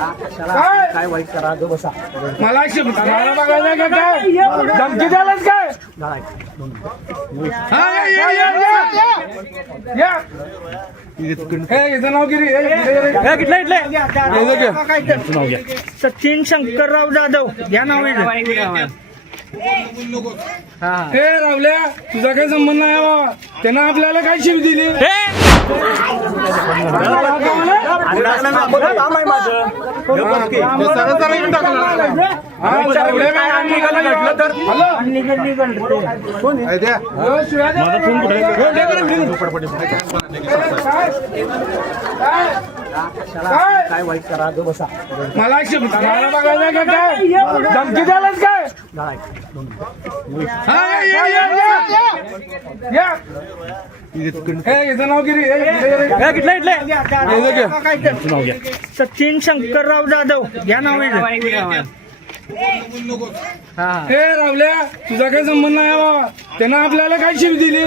काय? वाईट करा ग बसा. मला काय धमकी द्यायलाच काय. सचिन शंकरराव जाधव. या नाव आहे हे रावल्या तुझा काही संबंध नाही बाबा? त्यानं आपल्याला काय शिव दिली? काय? हो. हो, वाईट करा ग बसा मला बघायला काय धमकी द्यायलाच काय सचिन शंकरराव जाधव. या नाव हे रावल्या तुझा काही संबंध नाही त्यानं आपल्याला काय शिव दिली?